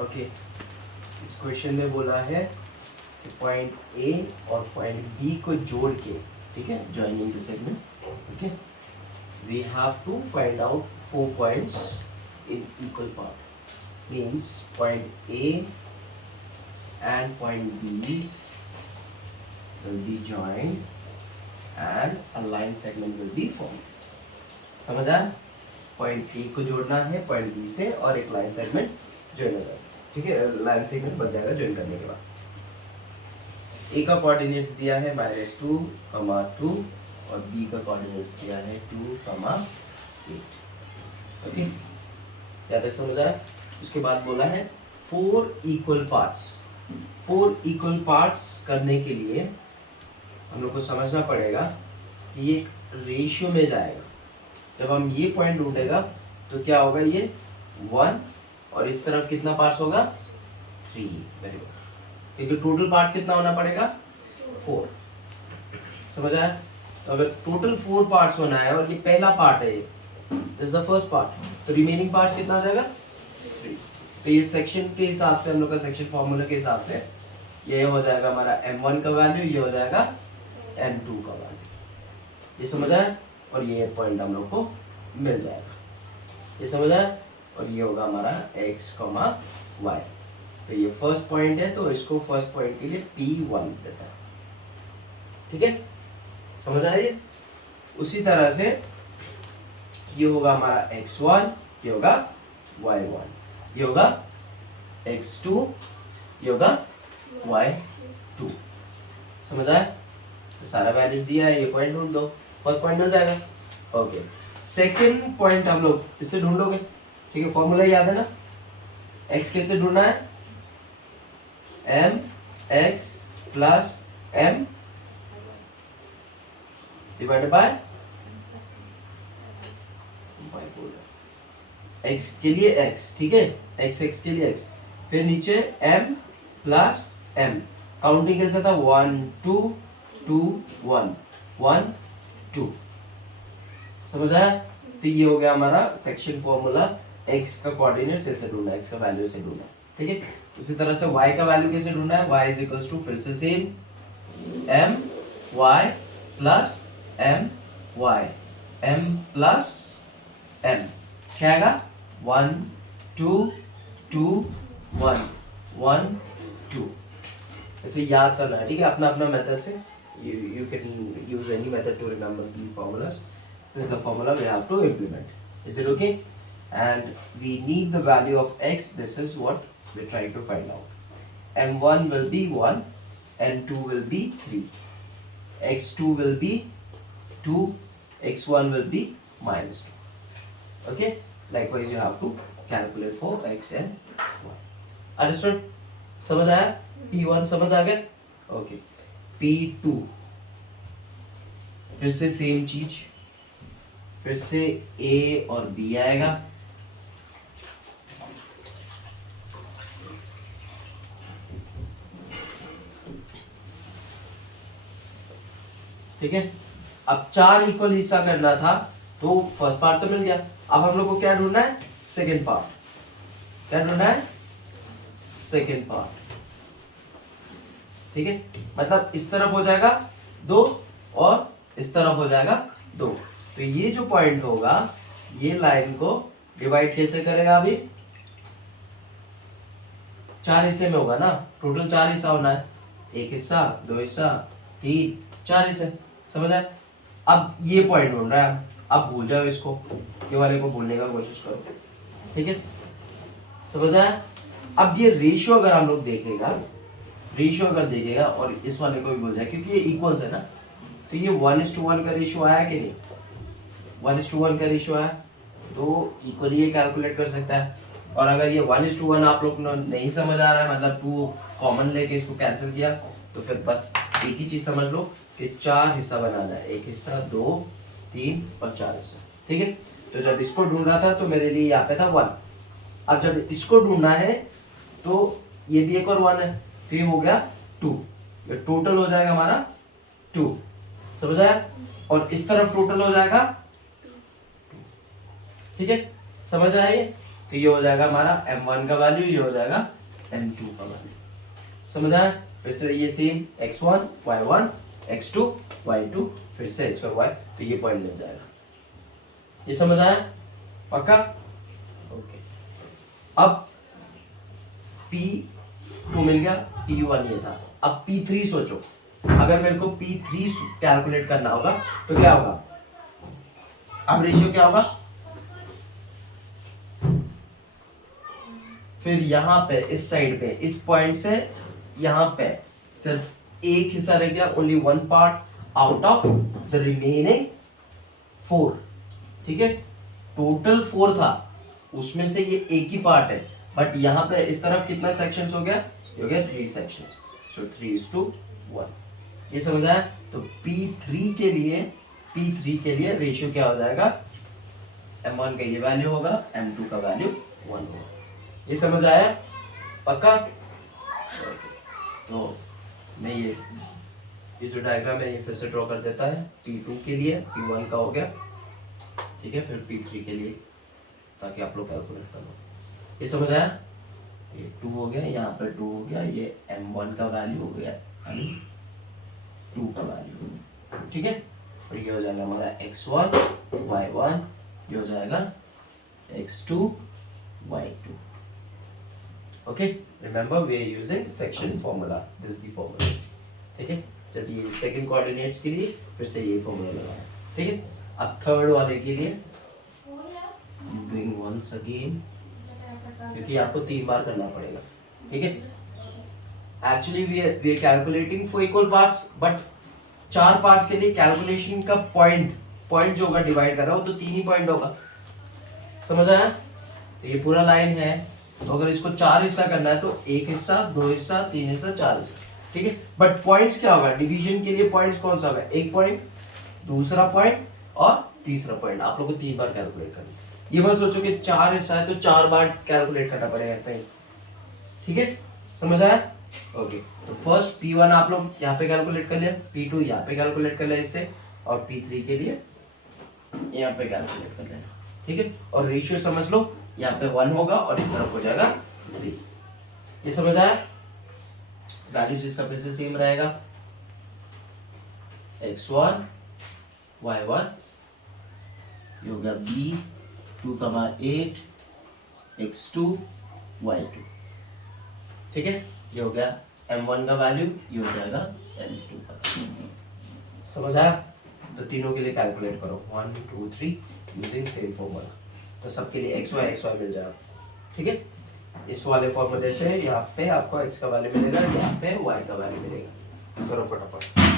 Okay, इस question में बोला है कि पॉइंट ए और पॉइंट बी को जोड़ के, ठीक है, ज्वाइनिंग द सेगमेंट, ठीक है, we have to find out 4 points in equal part, means point A and point B will be joined and a line segment will be formed. समझ आया? पॉइंट ए को जोड़ना है पॉइंट बी से और एक लाइन सेगमेंट ज्वाइन होगा, ठीक है, लाइन सेगमेंट बन जाएगा ज्वाइन करने के बाद। ए का कोऑर्डिनेट्स दिया है -2, 2 और बी का कोऑर्डिनेट्स दिया है 2, 8। ओके, यहाँ तक समझ आया? उसके बाद बोला है 4 इक्वल पार्ट्स। 4 इक्वल पार्ट्स करने के लिए हम लोग को समझना पड़ेगा कि ये रेशियो में जाएगा। जब हम ये पॉइंट ढूंढेगा तो क्या होगा, ये 1 और इस तरफ कितना पार्ट्स होगा, 3। वेरी गुड, क्योंकि टोटल पार्ट्स कितना होना पड़ेगा, 4। समझ आया? तो अगर टोटल 4 पार्ट्स होना है और ये पहला पार्ट है, this is the first part, तो रिमेनिंग पार्ट्स कितना हो जाएगा, 3। तो ये सेक्शन के हिसाब से, हम लोग का सेक्शन फॉर्मूला के हिसाब से ये हो जाएगा हमारा m1 का वैल्यू, ये हो जाएगा m2 का वैल्यू। ये समझ आया? और ये पॉइंट हम लोग को मिल जाएगा, ये समझ आया? और ये होगा हमारा x, y। तो ये फर्स्ट पॉइंट है, तो इसको फर्स्ट पॉइंट के लिए P1 देता है, ठीक है, समझ आया? ये उसी तरह से ये होगा हमारा x1, ये होगा y1, ये होगा x2, ये होगा y2। समझ आया? तो सारा वैल्यूज दिया है, ये पॉइंट ढूंढ दो, फर्स्ट पॉइंट मिल जाएगा। ओके, सेकंड पॉइंट हम लोग इससे ढूंढोगे, ठीक है, फॉर्मूला याद है ना, x कैसे ढूंढना है, mx plus m divided by x के लिए x, ठीक है, x के लिए x, फिर नीचे m प्लस m, काउंटिंग कैसा था, 1 2 2 1 1 2। समझ आया? तो ये हो गया हमारा सेक्शन फॉर्मूला, x का कोऑर्डिनेट्स ऐसे ढूंढना है, x का वैल्यू ऐसे ढूंढना है, ठीक है। उसी तरह से y का वैल्यू कैसे ढूंढना है, y इज इक्वल्स टू फिर से same m y plus m y, m plus m क्या आएगा, 1 2 2 1 1 2। ऐसे याद करना है, ठीक है, अपना अपना मेथड से। you can use any method to remember the formulas. This is the formula we have to implement. Is it okay? And we need the value of x. This is what we're trying to find out. m1 will be 1, m2 will be 3, x2 will be 2, x1 will be -2. Okay? Likewise you have to calculate for x and y. Understood? समझ आया? P1 समझ आ गया? Okay. P2 फिर से same चीज, फिर से A और B आएगा, ठीक है। अब 4 इक्वल हिस्सा करना था, तो फर्स्ट पार्ट तो मिल गया, अब हम लोग को क्या ढूंढना है, सेकेंड पार्ट। क्या ढूंढना है, सेकेंड पार्ट, ठीक है। मतलब इस तरफ हो जाएगा 2 और इस तरफ हो जाएगा 2। तो ये जो पॉइंट होगा, ये लाइन को डिवाइड कैसे करेगा, अभी 4 हिस्से में होगा ना, टोटल 4 हिस्सा होना है, 1 हिस्सा 2 हिस्सा 3 4 हिस्से। समझ आए? अब ये पॉइंट ढूंढ रहा है, अब भूल जाओ इसको, ये वाले को भूलने का कोशिश करो, ठीक है, समझ आया? अब ये रेशियो अगर हम लोग देखेगा, रेशियो अगर देखेगा और इस वाले को भी भूल जाए, क्योंकि ये इक्वल्स है ना, तो ये 1:1 का रेशियो आया कि नहीं, 1:1 का रेशियो आया, तो इक्वली ये कैलकुलेट कर सकता है। और अगर ये 1:1 आप लोग नहीं समझ आ रहा है, मतलब 2 कॉमन लेके इसको कैंसिल किया, तो फिर बस एक ही चीज समझ लो कि 4 हिस्सा बनाना है, 1 हिस्सा 2 3 और 4 हिस्सा, ठीक है। तो जब इसको ढूंढ रहा था तो मेरे लिए यहाँ पे था 1, अब जब इसको ढूंढना है तो ये भी एक और 1 है, तो ये हो गया 2, ये टोटल हो जाएगा हमारा 2। समझ आया? और इस तरफ टोटल हो जाएगा, ठीक है, समझ आया ये? तो ये हो जाएगा हमारा m1 का वैल्यू, ये हो जाएगा m2 का वैल्यू। समझ आया? फिर से ये same x1 y1 x2 y2 फिर से x और y, तो ये पॉइंट मिल जाएगा। ये समझ आया? पक्का? ओके। अब P को मिल गया, P1 ये था। अब P3 सोचो, अगर मेरे को P3 कैलकुलेट करना होगा तो क्या होगा? अब रेशियो क्या होगा? फिर यहाँ पे इस साइड पे इस पॉइंट से यहाँ पे सिर्फ एक हिस्सा रह गया, only one part out of the remaining 4। ठीक है, टोटल 4 था, उसमें से ये एक ही पार्ट है, बट यहाँ पे इस तरफ कितना सेक्शंस हो गया? ये हो गया 3 सेक्शंस, सो 3:1। ये समझ आया? तो P3 के लिए रेशियो क्या हो जाएगा? M1 का ये वैल्यू होगा, M2 का वैल्यू 1 होगा। ये समझ आया? पक्का? तो मैं ये जो डायग्राम है ये फिर से ड्रॉ कर देता है। P2 के लिए P1 का हो गया, ठीक है, फिर P3 के लिए, ताकि आप लोग कैलकुलेट कर लो। ये समझ आया? ये 2 हो गया, यहाँ पर 2 हो गया, ये M1 का वैल्यू हो गया, M2 का वैल्यू, ठीक है। और ये हो जाएगा हमारा x1 y1, ये हो जाएगा x2 y2। Okay, remember we are using section formula, this is the formula, ठीक है। जब ये सेकंड कोऑर्डिनेट्स के लिए फिर से ये फॉर्मूला लगाया, ठीक है। अब थर्ड वाले के लिए डूइंग वंस अगेन, क्योंकि आपको 3 बार करना पड़ेगा, ठीक है। Actually we are calculating for equal parts, but 4 parts के लिए कैलकुलेशन का पॉइंट जो होगा डिवाइड कर रहा हो तो 3 ही पॉइंट होगा। समझ आया? तो ये पूरा लाइन है, तो अगर इसको 4 हिस्सा करना है तो 1 हिस्सा, 2 हिस्सा, 3 हिस्सा, 4 हिस्सा, ठीक है। बट पॉइंट्स क्या होगा? डिवीजन के लिए पॉइंट्स कौन सा होगा? 1 पॉइंट, दूसरा पॉइंट और तीसरा पॉइंट। आप लोग को 3 बार कैलकुलेट करना है। ये मत सोचो कि 4 हिस्सा है तो 4 बार कैलकुलेट करना पड़ेगा कहीं, ठीक है। समझ आया? ओके, तो फर्स्ट P1 आप लोग यहाँ पे कैलकुलेट कर लिया, P2 यहाँ पे कैलकुलेट कर लिया इससे, और P3 के लिए यहाँ पे कैलकुलेट कर लेना, ठीक है। और रेशियो समझ लो, यहाँ पे 1 होगा और इस तरफ हो जाएगा 3। ये समझ आया? वैल्यूज इसका फिर से सेम रहेगा, x1 y1, ये हो गया B2,8 x2 y2, ठीक है। ये हो गया M1 का वैल्यू, ये हो जाएगा M2 का वैल्यू। समझ आया? तो तीनों के लिए कैलकुलेट करो 1 2 3 यूजिंग सेम फॉर्मूला, तो सबके लिए xy मिल जाएगा, ठीक है। इस वाले फॉर्मूले से यहाँ पे आपको x का वैल्यू मिलेगा, यहाँ पे y का वैल्यू मिलेगा। करो फटाफट।